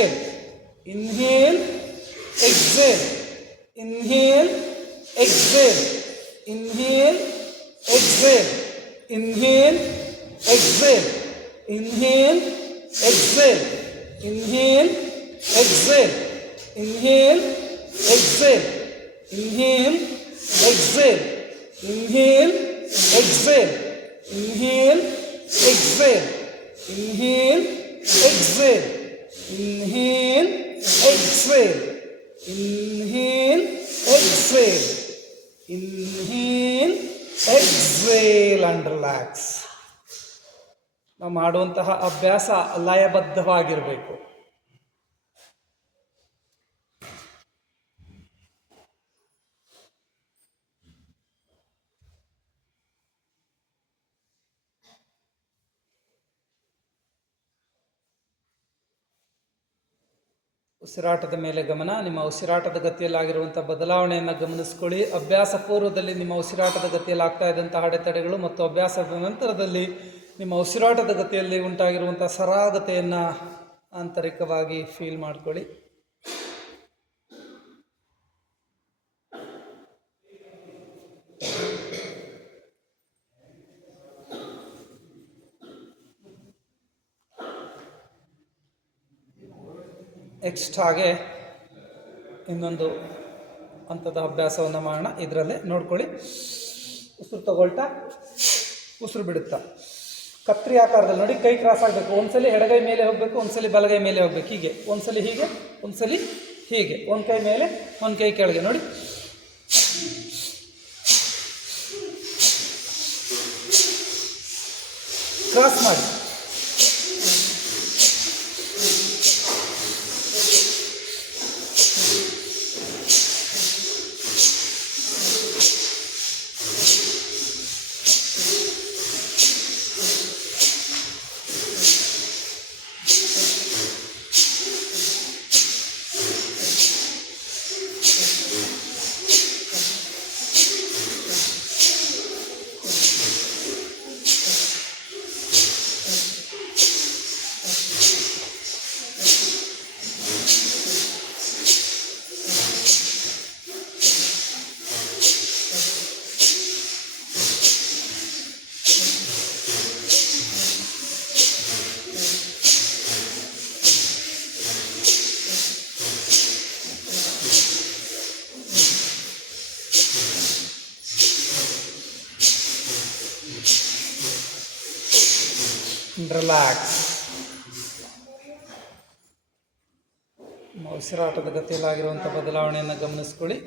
exhale, inhale, exhale, inhale, exhale, inhale, exhale, inhale, exhale, inhale, exhale, inhale, exhale, inhale, exhale, inhale, exhale, inhale, exhale, inhale, exhale, inhale, exhale, inhale, exhale, inhale, exhale, inhale, exhale and relax. ನಾವು ಮಾಡುವಂತಹ ಅಭ್ಯಾಸ ಲಯಬದ್ಧವಾಗಿರಬೇಕು. ಉಸಿರಾಟದ ಮೇಲೆ ಗಮನ. ನಿಮ್ಮ ಉಸಿರಾಟದ ಗತಿಯಲ್ಲಾಗಿರುವಂಥ ಬದಲಾವಣೆಯನ್ನು ಗಮನಿಸ್ಕೊಳ್ಳಿ. ಅಭ್ಯಾಸ ಪೂರ್ವದಲ್ಲಿ ನಿಮ್ಮ ಉಸಿರಾಟದ ಗತಿಯಲ್ಲಿ ಆಗ್ತಾ ಇದ್ದಂಥ ಅಡೆತಡೆಗಳು ಮತ್ತು ಅಭ್ಯಾಸದ ನಂತರದಲ್ಲಿ ನಿಮ್ಮ ಉಸಿರಾಟದ ಗತಿಯಲ್ಲಿ ಉಂಟಾಗಿರುವಂಥ ಸರಾಗತೆಯನ್ನು ಆಂತರಿಕವಾಗಿ ಫೀಲ್ ಮಾಡ್ಕೊಳ್ಳಿ. ನೆಕ್ಸ್ಟ್ ಹಾಗೆ ಇನ್ನೊಂದು ಹಂತದ ಅಭ್ಯಾಸವನ್ನು ಮಾಡೋಣ. ಇದರಲ್ಲೇ ನೋಡ್ಕೊಳ್ಳಿ. ಉಸಿರು ತಗೊಳ್ತಾ ಉಸಿರು ಬಿಡುತ್ತಾ ಕತ್ರಿ ಆಕಾರದಲ್ಲಿ ನೋಡಿ, ಕೈ ಕ್ರಾಸ್ ಆಗಬೇಕು. ಒಂದ್ಸಲಿ ಎಡಗೈ ಮೇಲೆ ಹೋಗಬೇಕು, ಒಂದ್ಸಲಿ ಬಲಗೈ ಮೇಲೆ ಹೋಗ್ಬೇಕು. ಹೀಗೆ ಒಂದ್ಸಲಿ ಹೀಗೆ, ಒಂದ್ಸಲಿ ಹೀಗೆ, ಒಂದು ಕೈ ಮೇಲೆ ಒಂದು ಕೈ ಕೆಳಗೆ ನೋಡಿ. ಕ್ರಾಸ್ ಮಾಡಿ. ರಿಲ್ಯಾಕ್ಸ್. ಉಸಿರಾಟದ ಗತಿಯಲ್ಲಾಗಿರುವಂಥ ಬದಲಾವಣೆಯನ್ನು ಗಮನಿಸ್ಕೊಳ್ಳಿ.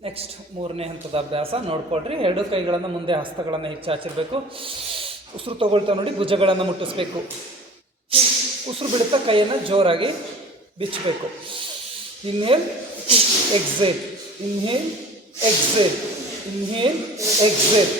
ನೆಕ್ಸ್ಟ್ ಮೂರನೇ ಹಂತದ ಅಭ್ಯಾಸ ನೋಡ್ಕೊಳ್ರಿ. ಎರಡು ಕೈಗಳನ್ನು ಮುಂದೆ, ಹಸ್ತಗಳನ್ನು ಹೆಚ್ಚಾಚಿರಬೇಕು. ಉಸಿರು ತಗೊಳ್ತಾ ನೋಡಿ, ಭುಜಗಳನ್ನು ಮುಟ್ಟಿಸ್ಬೇಕು. ಉಸಿರು ಬಿಡುತ್ತಾ ಕೈಯನ್ನು ಜೋರಾಗಿ ಬಿಚ್ಚಬೇಕು. Inhale, exhale, inhale, exhale, inhale, exhale.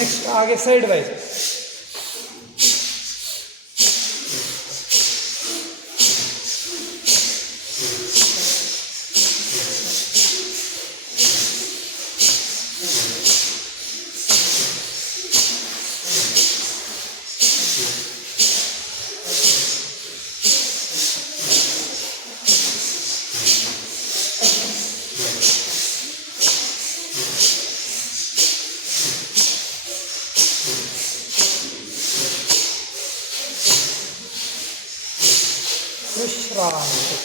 Next आगे साइड वाइज ವಿಶ್ರಾಂತಿ.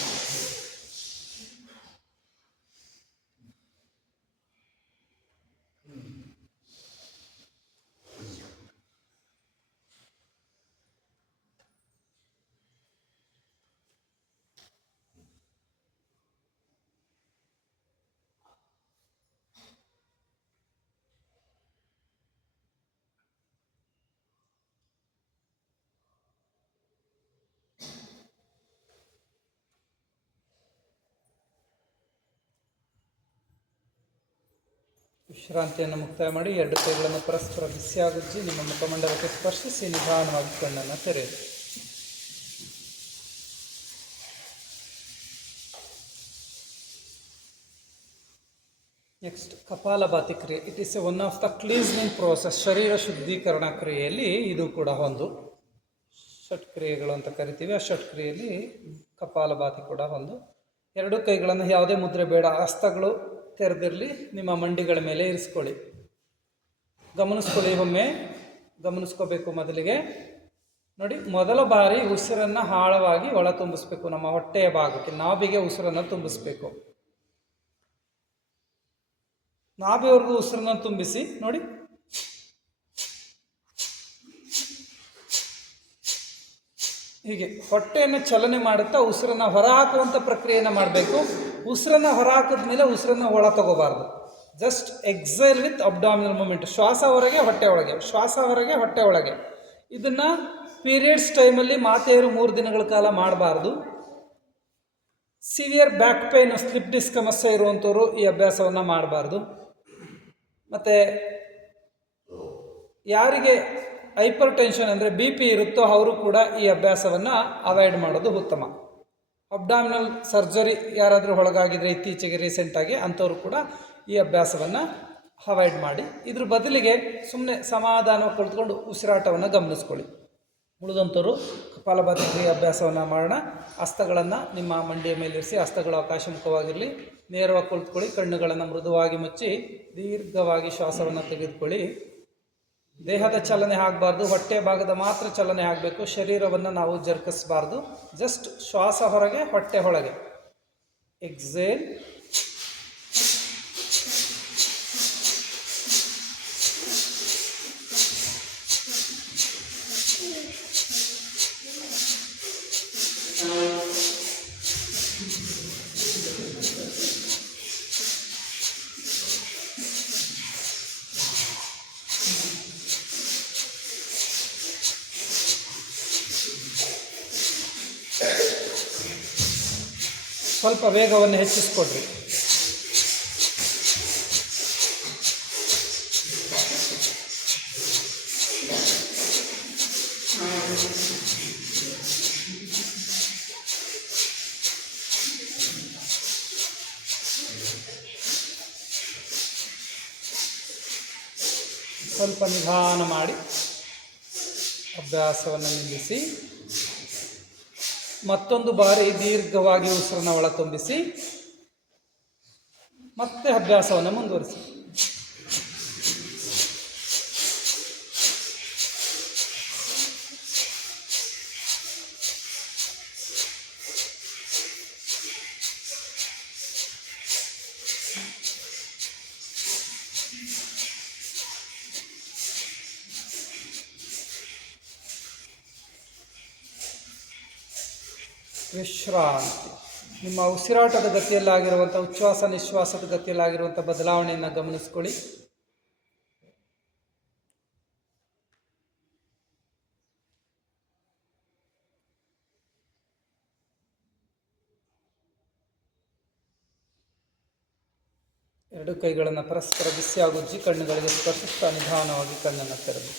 ವಿಶ್ರಾಂತಿಯನ್ನು ಮುಕ್ತಾಯ ಮಾಡಿ 2 ಕೈಗಳನ್ನು ಪರಸ್ಪರ ಬಿಸಿಯಾಗುಜ್ಜಿ ನಿಮ್ಮ ಮುಖಮಂಡಲಕ್ಕೆ ಸ್ಪರ್ಶಿಸಿ ನಿಧಾನವಾಗಿ ಕಣ್ಣನ್ನು ತೆರೆಯಿರಿ. ನೆಕ್ಸ್ಟ್ ಕಪಾಲಭಾತಿ ಕ್ರಿಯೆ. It is one of the cleansing process. ಶರೀರ ಶುದ್ಧೀಕರಣ ಕ್ರಿಯೆಯಲ್ಲಿ ಇದು ಕೂಡ ಒಂದು. ಷಟ್ಕ್ರಿಯೆಗಳು ಅಂತ ಕರಿತೀವಿ. ಆ ಷಟ್ಕ್ರಿಯೆಯಲ್ಲಿ ಕಪಾಲಭಾತಿ ಕೂಡ ಒಂದು. 2 ಕೈಗಳನ್ನು ಯಾವುದೇ ಮುದ್ರೆ ಬೇಡ, ಹಸ್ತಗಳು ತೆರೆದಿರಲಿ, ನಿಮ್ಮ ಮಂಡಿಗಳ ಮೇಲೆ ಇರಿಸ್ಕೊಳ್ಳಿ. ಗಮನಿಸ್ಕೊಳ್ಳಿ, ಒಮ್ಮೆ ಗಮನಿಸ್ಕೋಬೇಕು. ಮೊದಲಿಗೆ ನೋಡಿ, ಮೊದಲ ಬಾರಿ ಉಸಿರನ್ನು ಆಳವಾಗಿ ಒಳ ತುಂಬಿಸ್ಬೇಕು. ನಮ್ಮ ಹೊಟ್ಟೆಯ ಭಾಗಕ್ಕೆ ನಾಭಿಗೆ ಉಸಿರನ್ನು ತುಂಬಿಸ್ಬೇಕು. ನಾಭಿವರೆಗೂ ಉಸಿರನ್ನು ತುಂಬಿಸಿ ನೋಡಿ. ಹೀಗೆ ಹೊಟ್ಟೆಯನ್ನು ಚಲನೆ ಮಾಡುತ್ತಾ ಉಸಿರನ್ನು ಹೊರಹಾಕುವಂಥ ಪ್ರಕ್ರಿಯೆಯನ್ನು ಮಾಡಬೇಕು. ಉಸಿರನ್ನು ಹೊರಹಾಕಿದ್ಮೇಲೆ ಉಸಿರನ್ನು ಒಳ ತಗೋಬಾರ್ದು. Just exhale with abdominal movement. ಶ್ವಾಸ ಹೊರಗೆ ಹೊಟ್ಟೆ ಒಳಗೆ, ಶ್ವಾಸ ಹೊರಗೆ ಹೊಟ್ಟೆ ಒಳಗೆ. ಇದನ್ನು ಪೀರಿಯಡ್ಸ್ ಟೈಮಲ್ಲಿ ಮಾತೆಯರು 3 ದಿನಗಳ ಕಾಲ ಮಾಡಬಾರ್ದು. Severe back pain, slip disc ಸಮಸ್ಯೆ ಇರುವಂಥವ್ರು ಈ ಅಭ್ಯಾಸವನ್ನು ಮಾಡಬಾರ್ದು. ಮತ್ತು ಯಾರಿಗೆ ಹೈಪರ್ ಟೆನ್ಷನ್ ಅಂದರೆ BP ಇರುತ್ತೋ ಅವರು ಕೂಡ ಈ ಅಭ್ಯಾಸವನ್ನು ಅವಾಯ್ಡ್ ಮಾಡೋದು ಉತ್ತಮ. ಅಬ್ಡಾಮಿನಲ್ ಸರ್ಜರಿ ಯಾರಾದರೂ ಒಳಗಾಗಿದ್ರೆ ಇತ್ತೀಚೆಗೆ ರೀಸೆಂಟಾಗಿ, ಅಂಥವ್ರು ಕೂಡ ಈ ಅಭ್ಯಾಸವನ್ನು ಅವಾಯ್ಡ್ ಮಾಡಿ. ಇದ್ರ ಬದಲಿಗೆ ಸುಮ್ಮನೆ ಸಮಾಧಾನವಾಗಿ ಕುಳಿತುಕೊಂಡು ಉಸಿರಾಟವನ್ನು ಗಮನಿಸ್ಕೊಳ್ಳಿ. ಉಳಿದಂಥವ್ರು ಕಪಾಲಭಾತಿ ಕ್ರಿಯೆ ಅಭ್ಯಾಸವನ್ನು ಮಾಡೋಣ. ಹಸ್ತಗಳನ್ನು ನಿಮ್ಮ ಮಂಡಿಯ ಮೇಲಿರಿಸಿ, ಹಸ್ತಗಳು ಆಕಾಶಮುಖವಾಗಿರಲಿ. ನೇರವಾಗಿ ಕುಳಿತುಕೊಳ್ಳಿ. ಕಣ್ಣುಗಳನ್ನು ಮೃದುವಾಗಿ ಮುಚ್ಚಿ ದೀರ್ಘವಾಗಿ ಶ್ವಾಸವನ್ನು ತೆಗೆದುಕೊಳ್ಳಿ. ದೇಹದ ಚಲನೆ ಆಗಬಾರ್ದು, ಹೊಟ್ಟೆ ಭಾಗದ ಮಾತ್ರ ಚಲನೆ ಆಗಬೇಕು. ಶರೀರವನ್ನು ನಾವು ಜರ್ಕಿಸಬಾರ್ದು. ಜಸ್ಟ್ ಶ್ವಾಸ ಹೊರಗೆ ಹೊಟ್ಟೆ ಒಳಗೆ. ಎಕ್ಸೇಲ್, ಸ್ವಲ್ಪ ವೇಗವನ್ನು ಹೆಚ್ಚಿಸ್ಕೊಡ್ರಿ. ಸ್ವಲ್ಪ ನಿಧಾನ ಮಾಡಿ ಅಭ್ಯಾಸವನ್ನು ನಿಲ್ಲಿಸಿ. ಮತ್ತೊಂದು ಬಾರಿ ದೀರ್ಘವಾಗಿ ಉಸಿರನ್ನು ಒಳ ತುಂಬಿಸಿ ಮತ್ತೆ ಅಭ್ಯಾಸವನ್ನು ಮುಂದುವರಿಸಿ. ವಿಶ್ರಾಂತಿ. ನಿಮ್ಮ ಉಸಿರಾಟದ ಗತಿಯಲ್ಲಾಗಿರುವಂಥ ಉಚ್ಛ್ವಾಸ ನಿಶ್ವಾಸದ ಗತಿಯಲ್ಲಾಗಿರುವಂಥ ಬದಲಾವಣೆಯನ್ನು ಗಮನಿಸ್ಕೊಳ್ಳಿ. ಎರಡು ಕೈಗಳನ್ನು ಪರಸ್ಪರ ಬಿಸಿಯಾಗುಜ್ಜಿ ಕಣ್ಣುಗಳಿಗೆ ಸ್ಪರ್ಶಿಸ್ತಾ ನಿಧಾನವಾಗಿ ಕಣ್ಣನ್ನು ತೆರೆದು